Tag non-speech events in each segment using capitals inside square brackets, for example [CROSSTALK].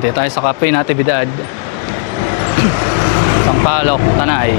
Dito tayo sa Cafe Natividad. [CLEARS THROAT] Sampaloc, Tanay.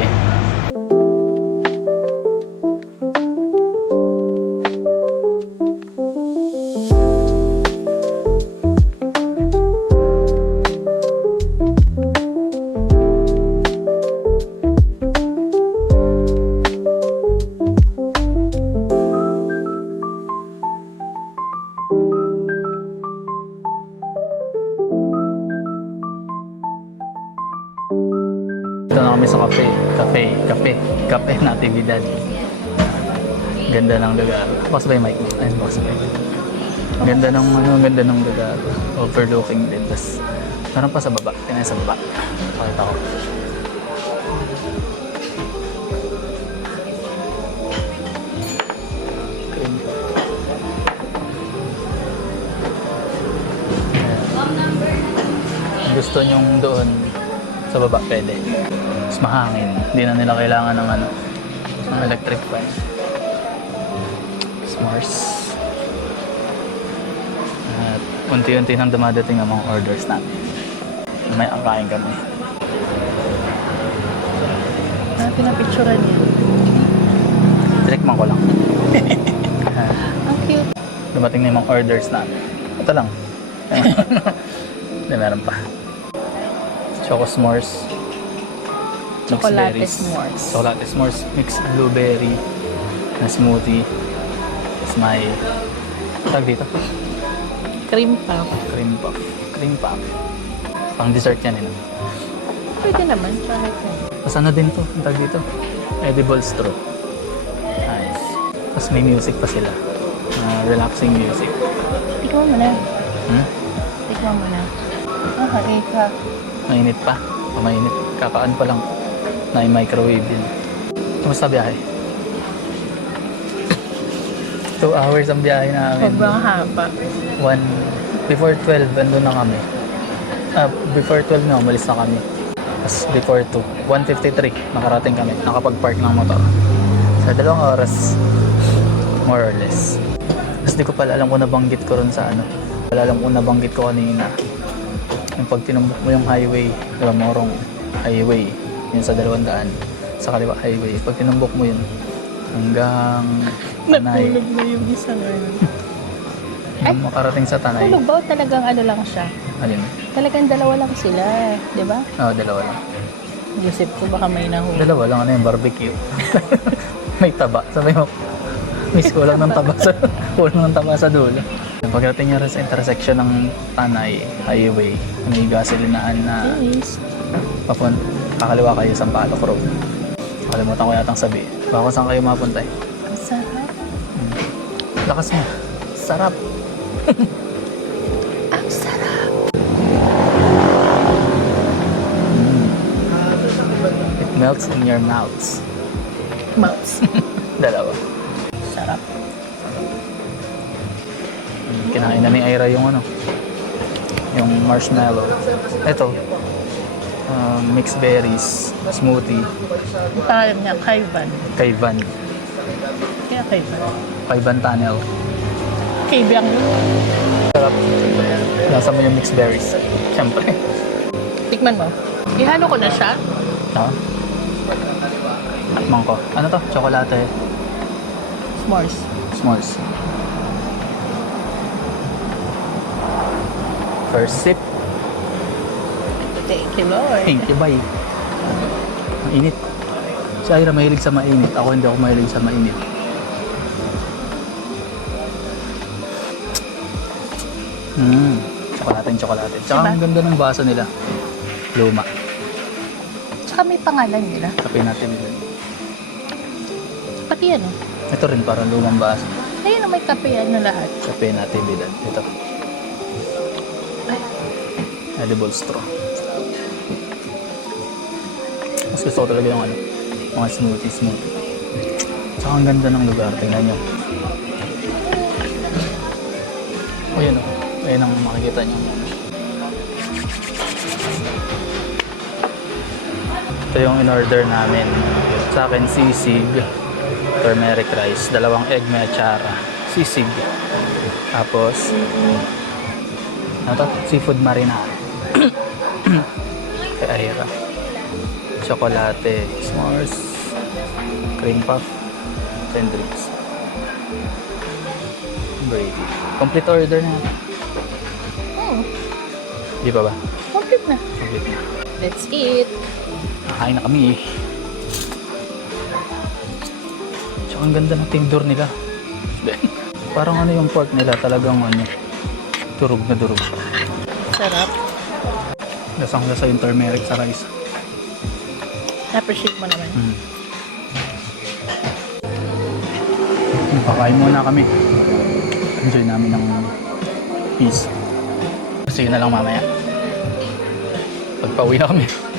Ito na kami sa cafe. Cafe, cafe, cafe [LAUGHS] Natividad. Ganda ng lugar. Boss ba mic mo? Ayun, boss ba Ganda ng ano, ganda ng lugar. Overlooking din. Tapos, meron pa sa baba. Tingnan sa baba. Pakita ko. Gusto nyong doon sa baba, pwede. Mas mahangin. Hindi na nila kailangan ng ano, ng electric fan. S'mores. At unti-unti nang dumadating ang mga orders natin. May ang kain kami. Ano pinapicturan niya? Tinikman ko lang. [LAUGHS] Ang cute. Dumating na yung mga orders namin. Ito lang. [LAUGHS] Hindi, meron pa. Choco s'mores. Chocolate s'mores. Chocolate s'mores. Mixed blueberry na smoothie. Tapos may tag dito. Cream puff. Cream puff. Cream puff. Pang dessert yan eh. no? Pwede naman. Kahit yan. Tapos ano din to? Tag dito. Edible straw. Nice. Tapos may music pa sila. Ah, relaxing music. Tikman mo na. Hmm? Tikman mo na. Ka. Mainit pa. Mainit. Kakaan pa lang. Na microwave din. Kumusta biyahe? Two hours ang biyahe namin. Sobrang haba. One, before 12, andun na kami. Ah, before 12 na, umalis na kami. Tapos before 2, 1.53, nakarating kami. Nakapag-park ng motor. Sa dalawang oras, more or less. Tapos di ko pala alam kung nabanggit ko ron sa ano. Wala alam kung nabanggit ko kanina. Yung pag tinumbok mo yung highway, di ba, morong highway, yun sa dalawang daan, sa kaliwa highway. Pag tinumbok mo yun, hanggang Tanay. Natulog na yung isang ano. Yung makarating sa Tanay. Tulog ba o talagang ano lang siya? Alin? Talagang dalawa lang sila. Di ba? Oo, dalawa lang. Isip ko baka may nahuli. Dalawa lang, ano yung barbecue. [LAUGHS] May taba. Sabi mo, miss ko lang ng taba sa, [LAUGHS] kulang ng taba sa dulo. Pagdating nyo rin sa intersection ng Tanay Highway, may gasolinahan na papun kakaliwa kayo sa Palok Road. Kalimutan ko yatang sabi. Baka saan kayo mapunta eh. Ang sarap. Lakas mo. Sarap. [LAUGHS] Ang sarap. It melts in your mouths. Mouse. [LAUGHS] Dalawa. sarap. Kinain na ni Ira yung ano, yung marshmallow. Ito, um, mixed berries, smoothie, Ang pangalan niya, Kaivan. kay Van, Kaya Kaivan. kay Van Tunnel. Kaibang Sarap. Nasa mo yung mixed berries. Siyempre. Tikman mo. Ihalo ko na siya. Ha? Takmang ko. Ano to? Chocolate. S'mores. S'mores. First sip. Thank you, Lord. Thank you, bye. Mainit. Si Ira mahilig sa mainit. Ako hindi ako mahilig sa mainit. Mmm. Tsokolatin, tsokolatin. Tsaka Diba? ang ganda ng baso nila. Luma. Tsaka may pangalan nila. Kape natin nila. Pati ano. Ito rin parang lumang baso. Ayun may kape ano lahat. Kape natin nila. Ito. Edible straw. Mas gusto ko talaga yung ano, mga smoothie smoothie. Tsaka ang ganda ng lugar. Tingnan nyo. O yun o. Ayun ang makikita nyo. Ito yung in-order namin. Sa akin, sisig, turmeric rice, dalawang egg may atsara, sisig. Tapos, ano to? Seafood marinara. [COUGHS] Kay Aira. Chocolate. S'mores. Cream puff. Ten drinks. Brady. Complete order na. Hmm, Di ba ba? complete na. Complete na. Let's eat. Nakain na kami eh. Tsaka ang ganda ng tindor nila. [LAUGHS] Parang ano yung pork nila talagang ano, durog na durog. Sarap. Lasang lasa yung turmeric sa rice. Appreciate mo naman. Mm. Napakain muna kami. Enjoy namin ng peace. Kasi na lang mamaya. Pagpauwi na kami.